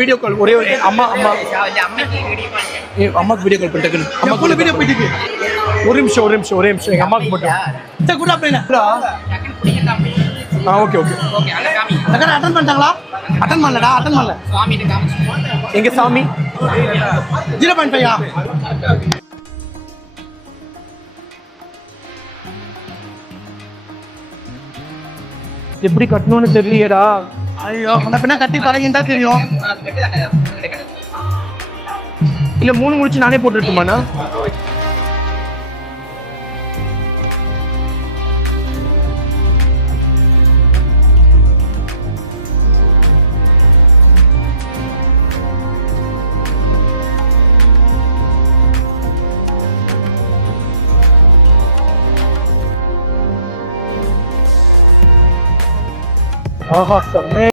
Video call ஒரே அம்மா அம்மாக்கு வீடியோ கால் பண்ணிட்டு அம்மாக்கு வீடியோ போயிட்டு ஒரு நிமிஷம் எங்க அம்மாக்கு மட்டும் கூட அப்படின்னா ஓகே அட்டன் பண்ணிட்டாங்களா? அட்டன் பண்ணல எங்க சாமி 0.5 எப்படி கட்டணும்னு தெரியலையேடா. ஐயோ பின்ன கட்டி பழகிட்டா தெரியும். இல்ல 3 முடிச்சு நானே போட்டுட்டுமாண்ணா? ஆஹா செம்ம